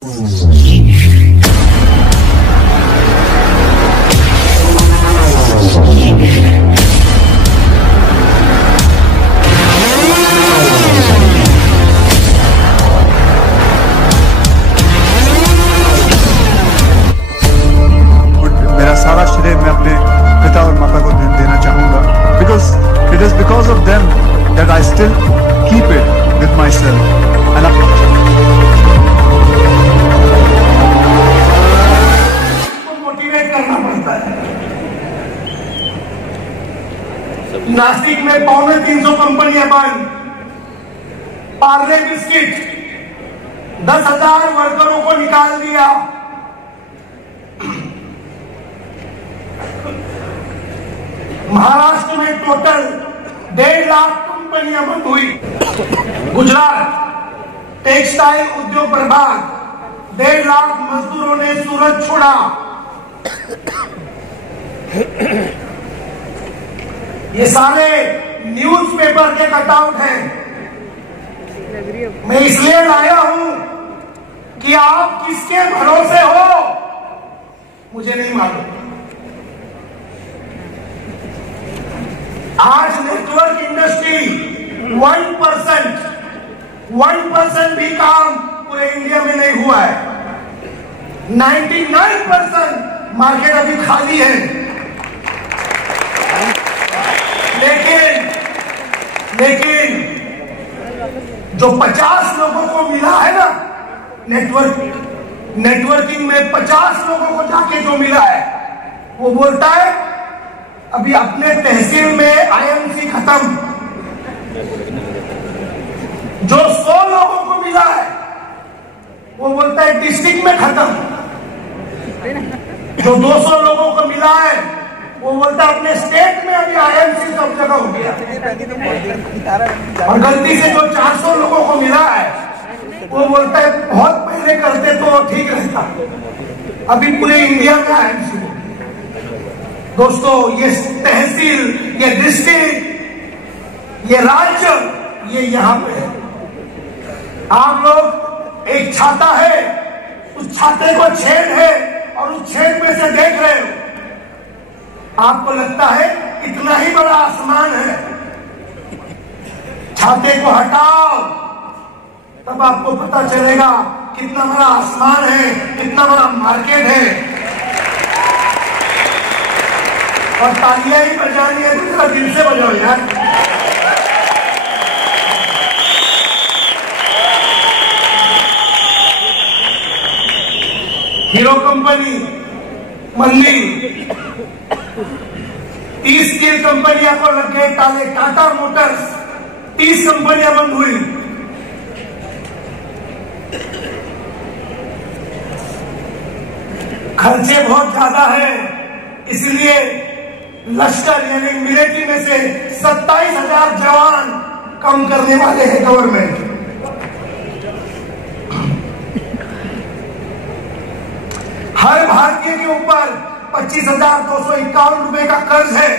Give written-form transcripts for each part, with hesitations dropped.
मेरा सारा श्रेय मैं अपने पिता और माता को देना चाहूंगा, because it is because of them that I still keep it with my self and motivate करना पड़ता है। नासिक में 350 कंपनियां बंद, पार्ले बिस्किट 10,000 वर्करों को निकाल दिया। महाराष्ट्र में टोटल 1.5 लाख कंपनियां बंद हुई। गुजरात टेक्सटाइल उद्योग बर्बाद, 1.5 लाख मजदूरों ने सूरत छोड़ा। ये सारे न्यूज़पेपर के कटआउट हैं। मैं इसलिए लाया हूं कि आप किसके भरोसे हो मुझे नहीं मालूम। आज नेटवर्क इंडस्ट्री 1% भी काम पूरे इंडिया में नहीं हुआ है। 99% मार्केट अभी खाली है। लेकिन जो 50 लोगों को मिला है ना, नेटवर्किंग में 50 लोगों को जाके जो मिला है, वो बोलता है अभी अपने तहसील में आईएमसी खत्म। जो 100 लोगों को मिला है वो बोलता है डिस्ट्रिक्ट में खत्म। जो 200 लोगों को मिला है वो बोलता है अपने स्टेट में अभी आईएमसी सब जगह हो गया। और गलती से जो 400 लोगों को मिला है वो बोलता है बहुत पहले करते तो ठीक रहता, अभी पूरे इंडिया में आईएमसी हो। दोस्तों, ये तहसील, ये डिस्ट्रिक्ट, ये राज्य, ये यहां पे है। आप लोग एक छाता है, उस छाते को छेद है और उस छेद में से देख रहे हो। आपको लगता है इतना ही बड़ा आसमान है। छाते को हटाओ, तब आपको पता चलेगा कितना बड़ा आसमान है, कितना बड़ा मार्केट है। और तालियां ही बजानी है तो जरा दिल से बजाओ यार। हीरो कंपनी मंदी, 30 स्टील कंपनियां को लग गए ताले। टाटा मोटर्स 30 कंपनियां बंद हुई। खर्चे बहुत ज्यादा है, इसलिए लश्कर यानी मिलिट्री में से 27,000 जवान कम करने वाले हैं गवर्नमेंट। हर भारतीय के ऊपर 25,251 रुपए का कर्ज है।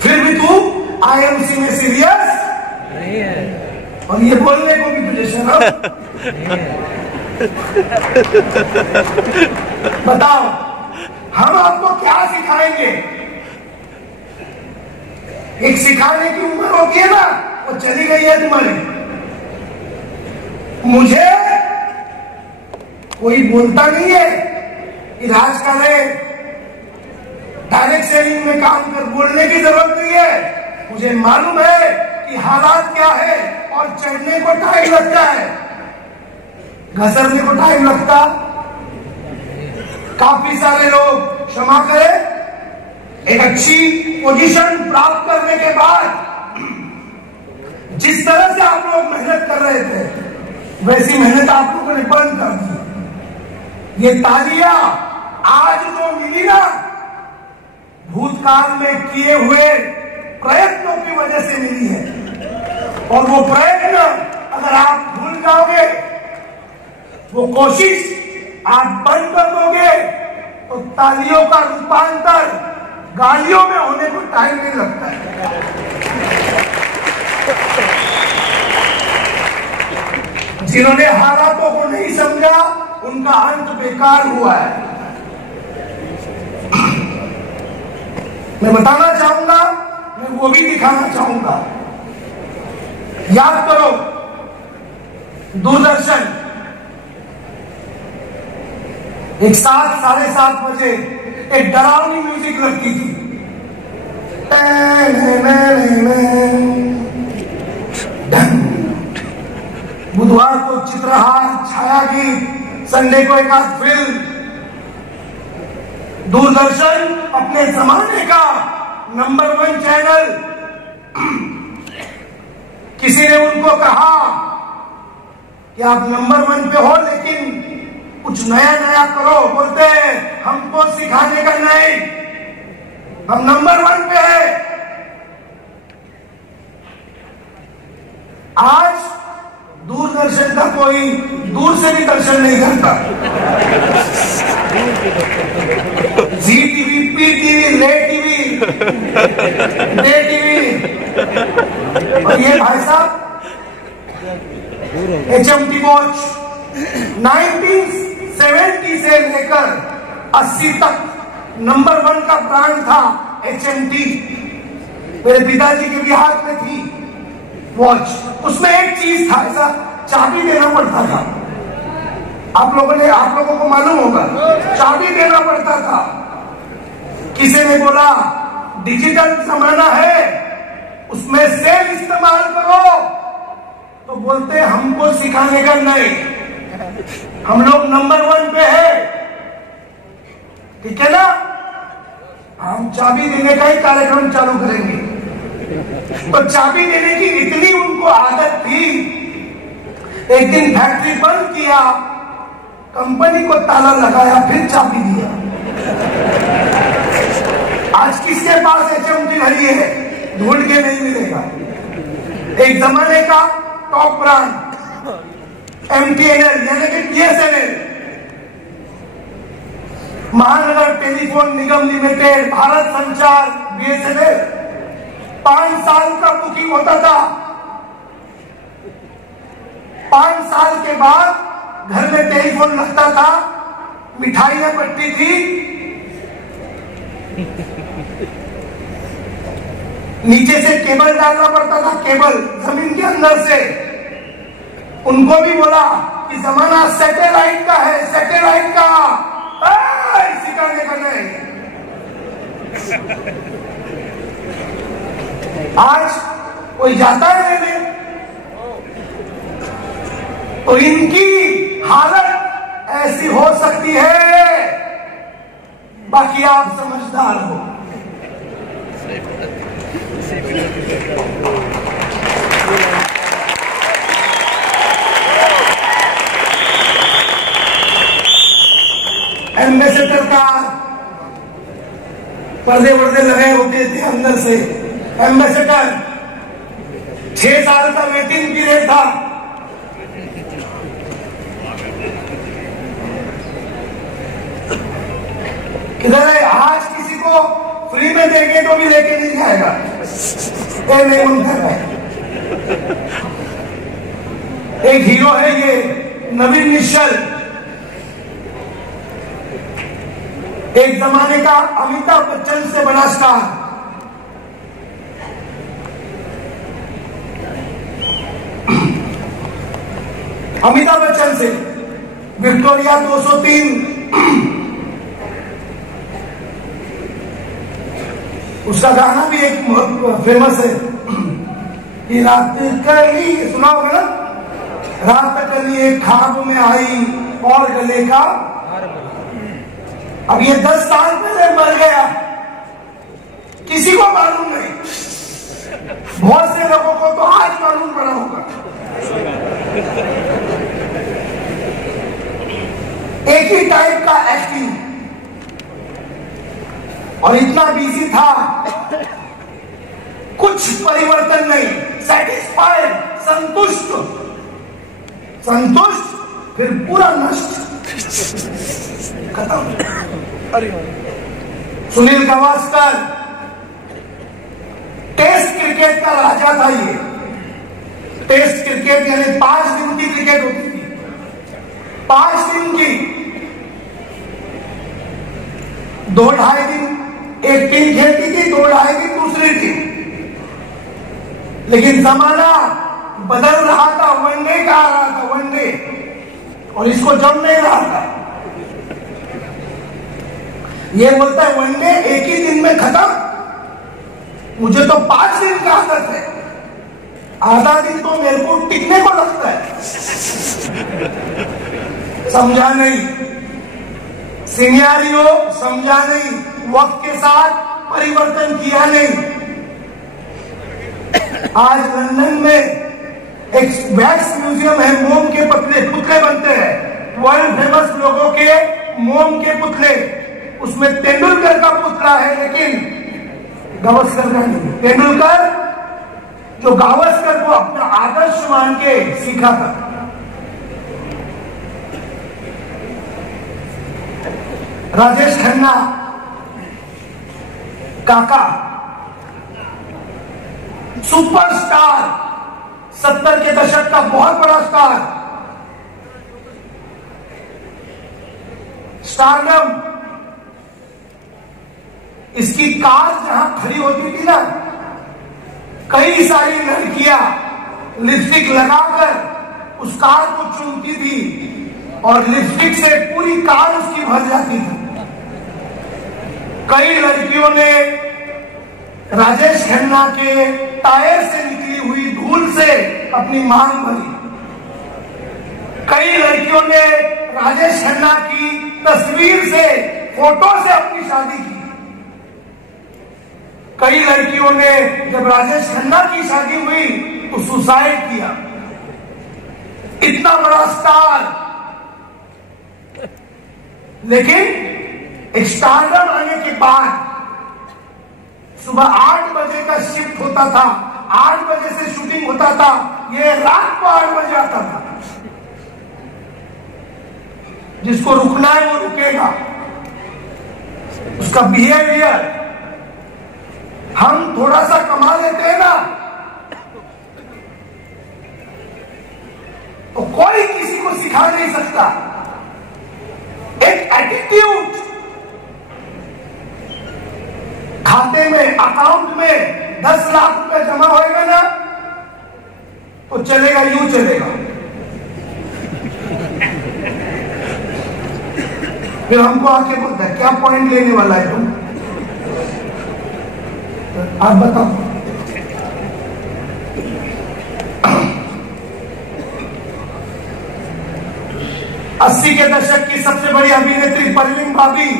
फिर भी तू आईएमसी में सीरियस नहीं है, और ये बोलने को भी तुझे शर्म बताओ, हम आपको क्या सिखाएंगे? एक सिखाने की उम्र होती है ना, वो चली गई है तुम्हारी। मुझे कोई बोलता नहीं है कि राज करे, डायरेक्ट सेलिंग में काम कर, बोलने की जरूरत नहीं है। मुझे मालूम है कि हालात क्या है और चढ़ने को टाइम लगता है, घसरने को टाइम लगता। काफी सारे लोग, क्षमा करें, एक अच्छी पोजीशन प्राप्त करने के बाद जिस तरह से आप लोग मेहनत कर रहे थे, वैसी मेहनत आप लोगों ने बंद कर दी। ये तालियां आज जो मिली ना, भूतकाल में किए हुए प्रयत्नों की वजह से मिली है। और वो प्रयत्न अगर आप भूल जाओगे, वो कोशिश आप बंद कर दोगे, तो तालियों का रूपांतर गालियों में होने को टाइम नहीं लगता है। जिन्होंने हालातों को नहीं समझा उनका अंत बेकार हुआ है। मैं बताना चाहूंगा, मैं वो भी दिखाना चाहूंगा। याद करो, दूरदर्शन एक 7-7:30 बजे एक डरावनी म्यूजिक लगती थी। बुधवार को चित्रहार, छाया गीत, संडे को एक आध फिल्म। दूरदर्शन अपने जमाने का नंबर 1 चैनल। किसी ने उनको कहा कि आप नंबर 1 पे हो, लेकिन कुछ नया नया करो। बोलते हैं हमको सिखाने का नहीं, हम नंबर 1 पे है। आज दूरदर्शन का कोई दूर से भी दर्शन नहीं करता। जी टीवी, पी टीवी, ले टीवी, डे टीवी, और ये भाई साहब HMT वॉच 1970 से लेकर 80 तक नंबर 1 का ब्रांड था HMT। मेरे पिताजी के भी हाथ में थी वॉच। उसमें एक चीज था, ऐसा चाबी देना पड़ता था। आप लोगों को मालूम होगा, चाबी देना पड़ता था। किसी ने बोला डिजिटल जमाना है, उसमें सेल इस्तेमाल करो, तो बोलते हमको सिखाने का नहीं, हम लोग नंबर 1 पे है। ठीक है ना, हम चाबी देने का ही कार्यक्रम चालू करेंगे। तो चाबी देने की इतनी उनको आदत थी, एक दिन फैक्ट्री बंद किया, कंपनी को ताला लगाया, फिर चाबी दिया। आज किसके पास HMT घड़ी है? ढूंढ के नहीं मिलेगा। एक जमाने का टॉप ब्रांड MTNL यानी कि BSNL, महानगर टेलीफोन निगम लिमिटेड, भारत संचार, BSNL, 5 साल का बुकिंग होता था। 5 साल के बाद घर में टेलीफोन लगता था, मिठाइयां बंटती थी, नीचे से केबल डालना पड़ता था, केबल जमीन के अंदर से। उनको भी बोला कि जमाना सैटेलाइट का है, सैटेलाइट का, सिखाने का नहीं। आज कोई जाता है लेने, तो इनकी हालत ऐसी हो सकती है, बाकी आप समझदार हो। एम्बेसडर का पर्दे वर्दे लगे होते थे अंदर से। एम्बेसडर 6 साल का वेटिंग पीरियड था। किधर है? आज किसी को फ्री में देंगे तो भी लेके नहीं जाएगा, ये नहीं उनका है। एक हीरो है ये नवीन निश्चल, एक जमाने का अमिताभ बच्चन से बड़ा स्टार। अमिताभ बच्चन से विक्टोरिया 203, उसका गाना भी एक बहुत फेमस है कि रात कली, सुना होगा ना, रात कली एक ख्वाब में आई और गले का। अब ये 10 साल पहले मर गया, किसी को मालूम नहीं। बहुत से लोगों को तो आज मालूम पड़ा होगा। एक ही टाइप का एक्टिंग, और इतना बिजी था, कुछ परिवर्तन नहीं। सेटिस्फाइड, संतुष्ट, संतुष्ट, फिर पूरा नष्ट, खत्म। सुनील गावस्कर टेस्ट क्रिकेट का राजा था। ये टेस्ट क्रिकेट यानी 5 दिन की क्रिकेट होती 5 दिन की, 2-2.5 दिन एक टीम खेलती थी, 2-2.5 दिन दूसरी टीम। लेकिन जमाना बदल रहा था, वनडे का आ रहा था, वनडे, और इसको जम नहीं रहा था। ये बोलता है वनडे एक ही दिन में खत्म, मुझे तो 5 दिन का आदत है, आधा दिन तो मेरे को टिकने को लगता है। समझा नहीं, सिनेरियो समझा नहीं, वक्त के साथ परिवर्तन किया नहीं। आज लंदन में एक वैक्स म्यूजियम है, मोम के पुतले बनते हैं, वर्ल्ड फेमस लोगों के मोम के पुतले। उसमें तेंदुलकर का पुतला है, लेकिन गावस्कर का नहीं। तेंदुलकर जो गावस्कर को अपना आदर्श मान के सीखा था। राजेश खन्ना काका सुपरस्टार, 70 के दशक का बहुत बड़ा स्टारडम। इसकी कार जहां खड़ी होती थी ना, कई सारी लड़कियां लिपस्टिक लगाकर उस कार को चूमती थी और लिपस्टिक से पूरी कार उसकी भर जाती थी। कई लड़कियों ने राजेश खन्ना के टायर से निकली हुई धूल से अपनी मांग भरी। कई लड़कियों ने राजेश खन्ना की तस्वीर से, फोटो से अपनी शादी की। कई लड़कियों ने जब राजेश खन्ना की शादी हुई तो सुसाइड किया। इतना बड़ा स्टार, लेकिन एक स्टारडम आने के बाद सुबह 8 बजे का शिफ्ट होता था, 8 बजे से शूटिंग होता था, ये रात को 8 बजे आता था। जिसको रुकना है वो रुकेगा। उसका बिहेवियर, हम थोड़ा सा कमा लेते हैं ना तो कोई किसी को सिखा नहीं सकता। एक एटीट्यूड, खाते में, अकाउंट में 10 लाख रुपए जमा होएगा ना तो चलेगा, यूं चलेगा। फिर हमको आके बोलता है क्या पॉइंट लेने वाला है तुम, आप बताओ। अस्सी के दशक की सबसे बड़ी अभिनेत्री परवीन भाभी,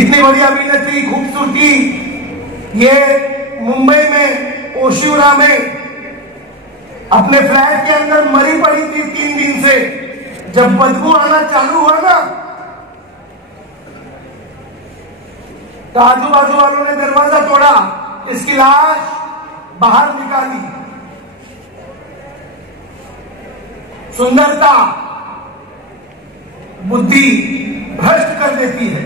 इतनी बड़ी अभिनेत्री, खूबसूरती, ये मुंबई में ओशिवरा में अपने फ्लैट के अंदर मरी पड़ी थी 3 दिन से। जब बदबू आना चालू हुआ ना तो आजू बाजू वालों ने दरवाजा तोड़ा, इसकी लाश बाहर निकाली। सुंदरता बुद्धि भ्रष्ट कर देती है।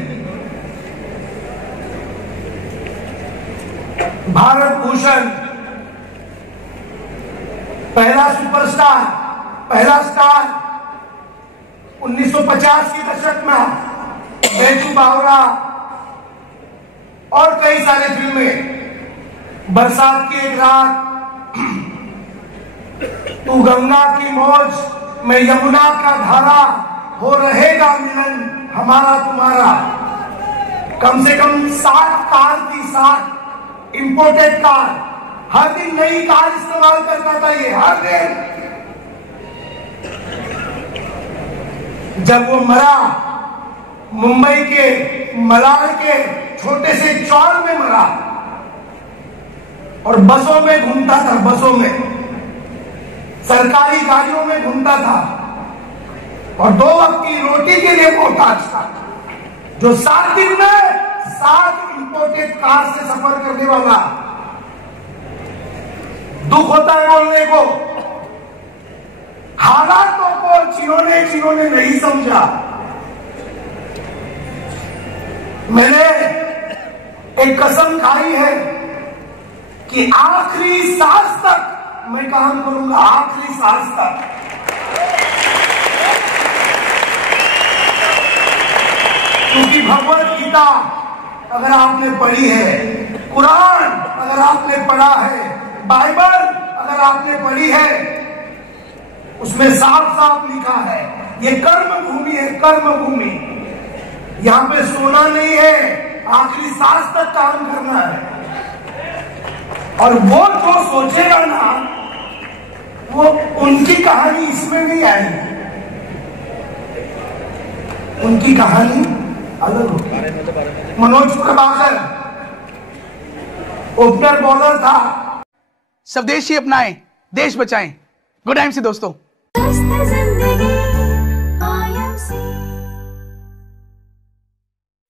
भारत भूषण, पहला सुपरस्टार, पहला स्टार 1950 के दशक में, बैजू बावरा और कई सारे फिल्में। बरसात की एक रात, तू गंगा की मौज, मैं यमुना का धारा, हो रहेगा मिलन हमारा तुम्हारा। कम से कम 7 कार थी, 7 इंपोर्टेड कार। हर दिन नई कार इस्तेमाल करता था ये, हर दिन। जब वो मरा, मुंबई के मलाड के छोटे से चौल में मरा और बसों में घूमता था, बसों में, सरकारी गाड़ियों में घूमता था और 2 वक्त की रोटी के लिए मोहताज था। जो 7 दिन में 7 इंपोर्टेड कार से सफर करने वाला। दुख होता है बोलने को, हालातों को जिन्होंने नहीं समझा। मैंने एक कसम खाई है कि आखिरी सांस तक मैं काम करूंगा, आखिरी सांस तक। क्योंकि भगवत गीता अगर आपने पढ़ी है, कुरान अगर आपने पढ़ा है, बाइबल अगर आपने पढ़ी है, उसमें साफ साफ लिखा है ये कर्म भूमि है, कर्म भूमि। यहां पे सोना नहीं है, आखिरी सांस तक काम करना है। और वो जो सोचेगा ना, वो उनकी कहानी इसमें नहीं आएगी, उनकी कहानी अलग होगी। मनोज प्रभाकर ओपनर बॉलर था। स्वदेशी अपनाएं, देश बचाएं। गुड टाइम से दोस्तों।